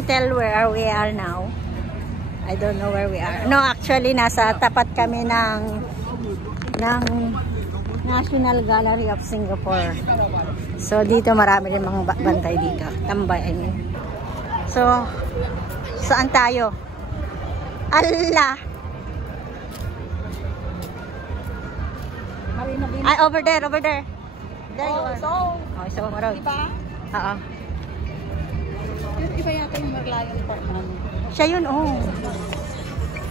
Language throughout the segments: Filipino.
you tell where we are now? I don't know where we are. No, actually, nasa tapat kami ng National Gallery of Singapore. So, dito marami rin mga bantay dito. Tambay, I mean. So, saan tayo? Allah! Ay, over there, over there. There you are. So, marami. Diba? Oo. Iba yata yung Merlion Park namin. Siya yun, oh.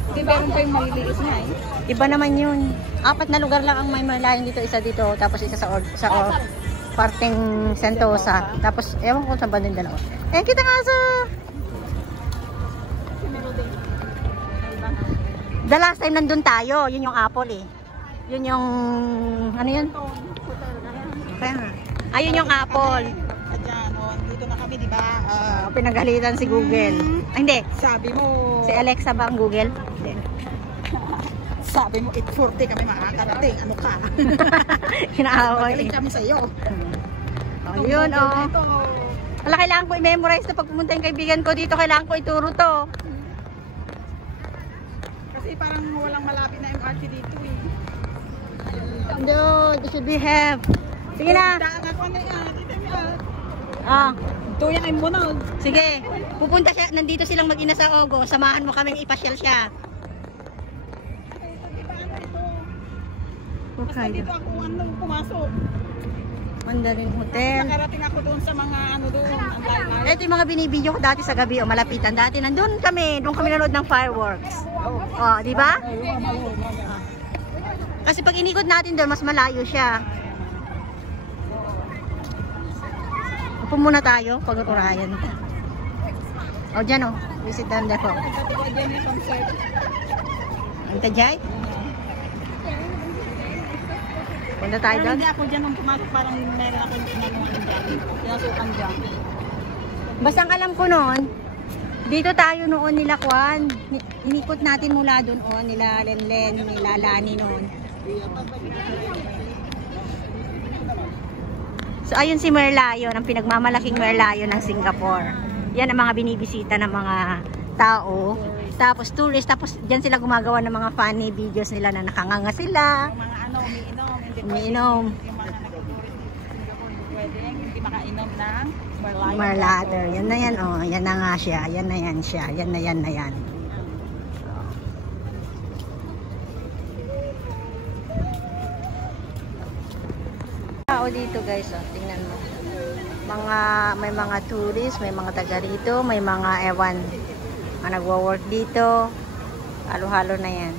Hindi, meron pa yung maliliit na eh. Iba naman yun. 4 na lugar lang ang may Merlion dito. Isa dito, tapos isa sa parteng Sentosa. Tapos, ewan ko saan ba din dalawa. Eh, kita nga sa... The last time nandun tayo, yun yung Apple eh. Yun yung... Ano yun? Kaya nga. Ayun yung Apple. Diyan, dito na kami, di ba? Pinagalitan si Google. Ay, hindi. Sabi mo... Si Alexa ba ang Google? Hindi. Sabi mo, 8:40 kami makakarating. Ano ka? Kinaaway. Magaling kami sa iyo. Oh, yun, oh. Wala, kailangan ko i-memorize to pag pumunta yung kaibigan ko dito. Kailangan ko ituro to. Kasi parang walang malapit na MRT dito eh. No, this should be have. Sige na. Daan ako na yan. Ah. Tuyang ay munog. Sige. Pupunta siya. Nandito silang mag-ina sa Ogo. Samahan mo kaming ipasyal siya. Basta dito ako pumasok. Mandarin Hotel. Nakarating ako doon sa mga doon. Ang layo. Ito yung mga binibidyo ko dati sa gabi. O, malapitan. Dati nandun kami. Doon kami nanood ng fireworks. O, di ba? Kasi pag inikot natin doon, mas malayo siya. Upo muna tayo pag urayan. O, dyan o. Visit down there po. Ang tajay? Punta tayo doon? Hindi ako dyan nung pumasok. Parang meron ako ginagawa ng dyan. Pinasukan dyan. Basta ang alam ko noon, dito tayo noon nila Kwan. Inikot natin mula doon o. Nila Lenlen, nila Lani noon. So, ayun si Merlion, ang pinagmamalaking Merlion ng Singapore. Yan ang mga binibisita ng mga tao. Tapos tourist, tapos dyan sila gumagawa ng mga funny videos nila na nakanganga sila. Mga Umiinom. Yung mga nag-tourist sa Singapore, pwede hindi makainom ng Merlion. Merlader. Yan na yan, oh. Yan na nga siya. Yan na yan siya. Yan na yan na yan. Tao dito guys, oh. Tingnan mo. May mga tourist, may mga taga rito, may mga ewan mga nagwo-work dito. Halo-halo na yan.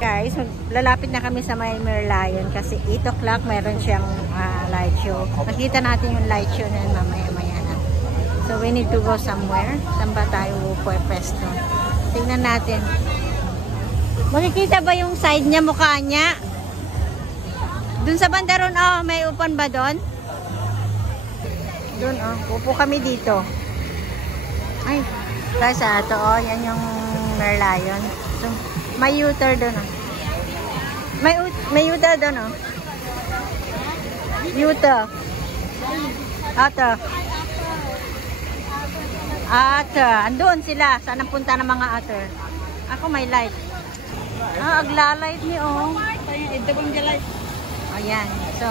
Guys, lalapit na kami sa may Merlion kasi 8 o'clock meron siyang light show. Nakita natin yung light show na mamaya-maya na. So we need to go somewhere. Saan ba tayo pwesto? Tingnan natin. Makikita ba yung side niya, mukha niya? Dun sa bandaron, oh, may upan ba doon? Doon, oh. Upo kami dito. Ay, guys, ito, oh, yan yung Merlion. So, may U-turn doon, oh. May U-turn doon, oh. U-turn. Ata. Ata. Andun sila. Saan ang punta ng mga ata? Ako may light. Agla-light niyo, oh. Ito bang light? Ayan. So,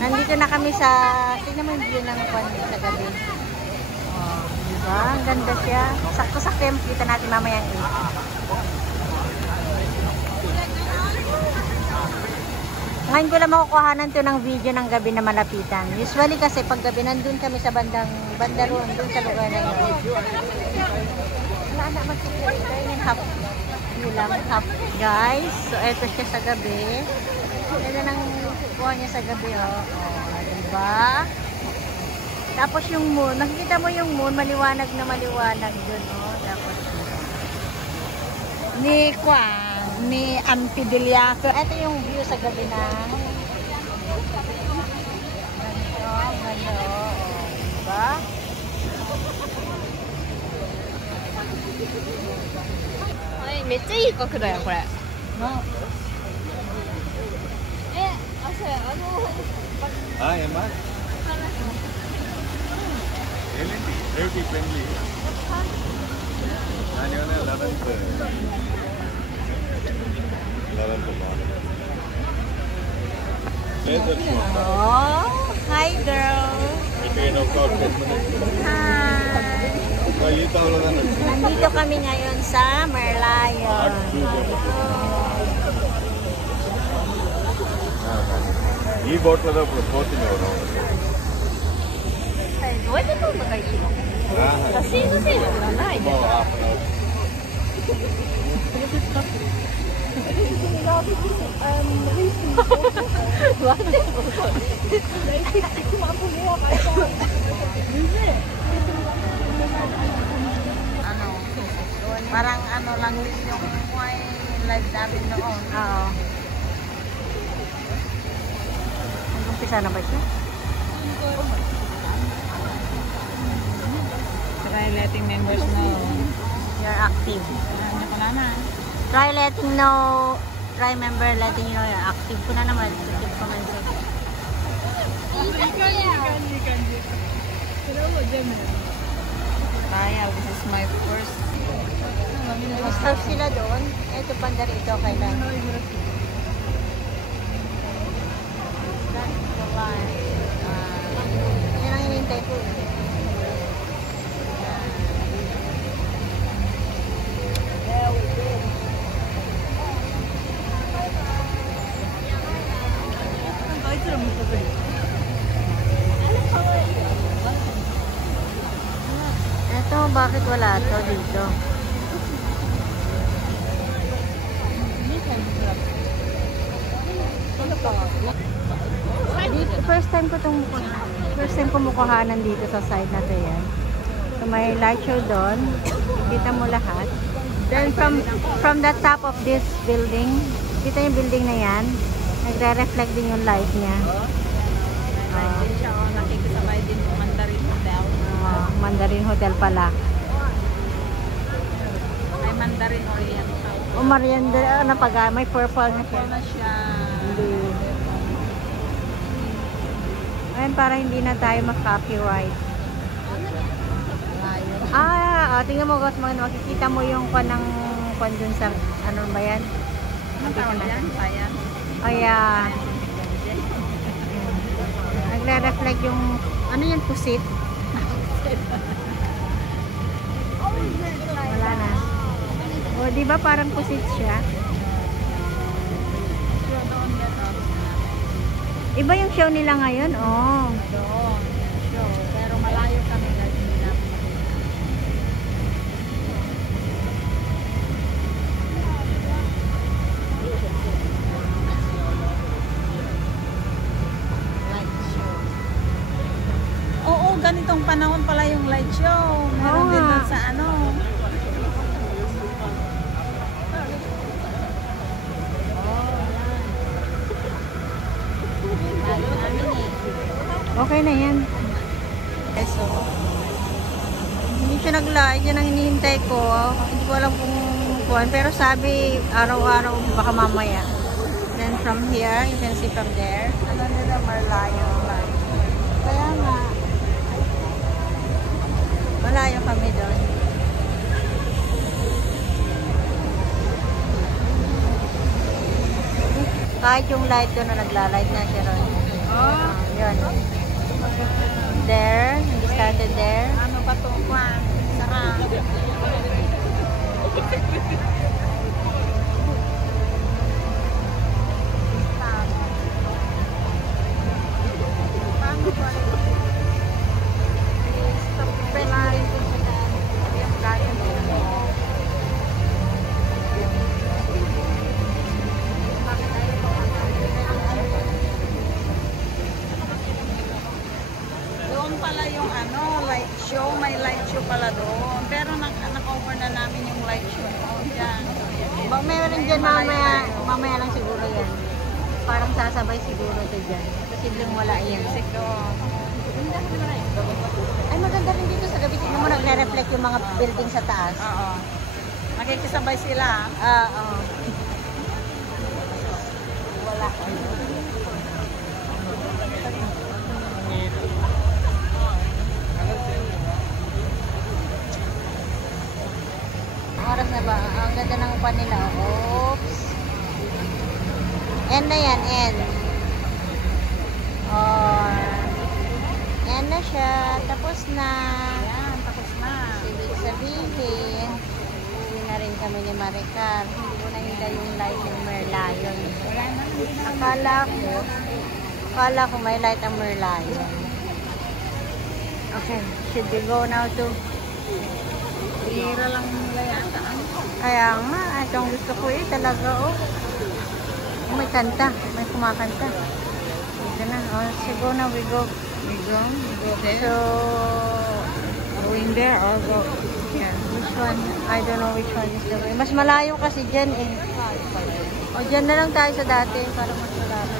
nandito na kami sa... Tingnan mo yung view ng kwan sa gabi. Oh, diba? Ang ganda siya. Sakto-sakto yung kita natin mamaya yung 8. Ngayon ko lang makukuhanan to ng video ng gabi na malapitan. Usually kasi pag gabi nandun kami sa banda roon, dun sa lugar na yun. Wala na magkikita. Ito yung half view lang. Half guys. So, eto siya sa gabi. Ito nang kuha niya sa gabi, oh. Oh, diba? Tapos yung moon, makikita mo yung moon, maliwanag na maliwanag dun, oh. Tapos, ni Antidilla. so, ito yung view sa gabi na ganito, oh. Diba? Ay, めっちゃいい角度やこれ。Ah, Emma? Really friendly. And you're 11th morning. There's that one. Oh, hi girl. Between o'clock 10 minutes. Hi. Balita wala na. Nandito kami ngayon sa Merlion. ಈ ಬಾಟ್ಲದ ಕೋಚಿಂಗ್ ಅವರು Parang ano lang din yung may live natin noon. Oo. Nag-umpisa na ba siya? Try letting members know. You're active. Ano ko na. Try member letting you know you're active. Ko na naman. Active ko man siya. Kaya, this is my first. Stop sila doon. Ito banda rito kailan. That's the line. Yan ang hinintay ko. Ito, bakit wala to dito? Dito, first time ko mukuhanan dito sa side na to yan. So may light show doon. Kita mo lahat. Then from the top of this building, kita yung building na yan, nagre-reflect din yung light niya. Nakikisabay din yung Mandarin Hotel. Mandarin Hotel pala. May Mandarin Oriental. O Marianda, ano pag may purple na siya. Ito na siya. Ayun, para hindi na tayo mag-copyright. Tingnan mo guys, makikita mo yung kwan dun sa, ano ba yan? Ang tawag yan? Sayan? Ayan. Nagre-reflect yung, ano yan, pusit? Wala na. O, di ba parang pusit siya? Iba yung show nila ngayon, oh. Doon. Show. Pero malayo kami guys. Oo, ganitong panahon pala yung light show. Meron din doon sa ano. Okay na yan. So, hindi siya nag-light. Yan ang hinihintay ko. Hindi ko alam kung kuhan. Pero sabi, araw-araw, baka mamaya. Then from here, you can see from there. Ano nila, Merlion light. Kaya nga, malayo kami doon. Kahit yung light doon na nagla-light na siya ron. Yun. There, we started there. Ano ba ito? Sarap. Doon pala yung ano, light show. May light show pala doon. Pero na-cover na namin yung light show doon dyan. Meron dyan mamaya lang siguro yan. Parang sasabay siguro ito dyan. Posibleng wala yan. Ay, maganda rin dito sa gabi. Tingnan mo, nagre-reflect yung mga building sa taas. Oo. Nakikisabay sila. Oo. wala. Oras na ba? Ang ganda ng upan nila. Oops. N na yan, N. Or, N na siya. Tapos na. Ayan, tapos na. Ibig sabihin, uwi na rin kami ni Maricar. Hindi ko na hintay yung light ng Merlion. Wala na, hindi na. Akala ko may light ang Merlion. Okay, should we go now to? Bihira lang nila yata. Kaya nga, itong gusto ko talaga, oh. May kanta, may kumakanta. Ito na, oh, so go na, we go. We go there. So, Going there or go? yeah, which one? I don't know which one is the way. Mas malayo kasi dyan eh. O, dyan na lang tayo sa dati para mas malayo.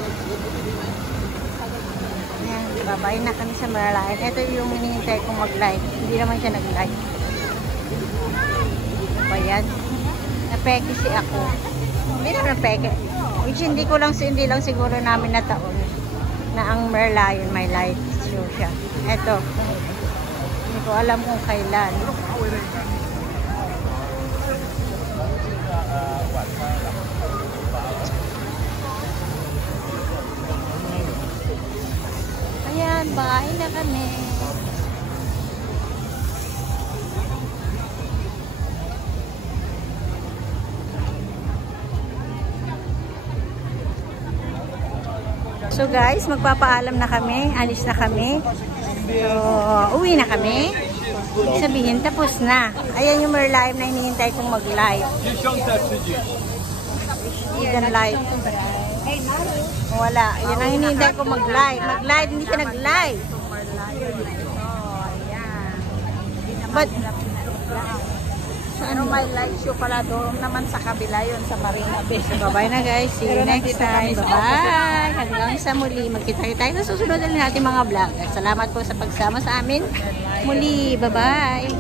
Ayan, babay na kami sa Merlion. Ito yung hinihintay kong mag-light. Hindi naman siya nag-light. Ano ba yan? Napeke si ako. Hindi naman napeke. Which hindi lang siguro namin nataon na ang Merlion may light show siya. Ito. Hindi ko alam kung kailan. Ayan, bahay na kami. So guys, magpapaalam na kami. Alis na kami. So, uwi na kami. Ibig sabihin, tapos na. Ayan yung Merlion na hinihintay kong mag-live. Yan live. Wala. Yan ang hinihintay kong mag-live. Mag-live, hindi siya nag-live. Oh, ayan. But, Ano may light show pala doon naman sa kabila yun sa Marina Bay. so bye na guys. See you Pero next nandito time. kami sa Bye! Hanggang sa muli. Magkita tayo sa susunod na natin mga vlog. Salamat po sa pagsama sa amin. Muli. Bye-bye!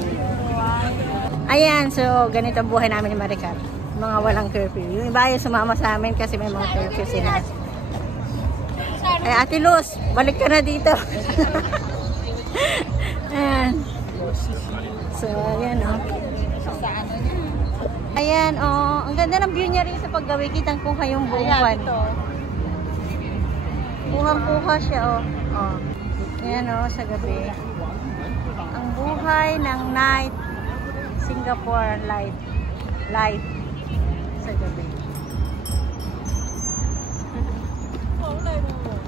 Ayan. So, ganito ang buhay namin ni Maricar. Mga walang curfew. Yung iba yung sumama sa amin kasi may mga curfew sila. Ay, Ate Luz, balik ka na dito. Ayan. So, ayan o. Ayan, oh. Ang ganda ng view niya rin sa paggawi. Kitang-kuha yung buwan. Kuhang-kuha siya, oh. Oh. Ayan, oh, sa gabi. Ang buhay ng night Singapore life sa gabi.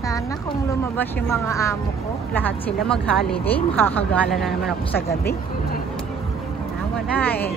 Sana kung lumabas yung mga amo ko, lahat sila mag-holiday, makakagala na naman ako sa gabi. Wala eh.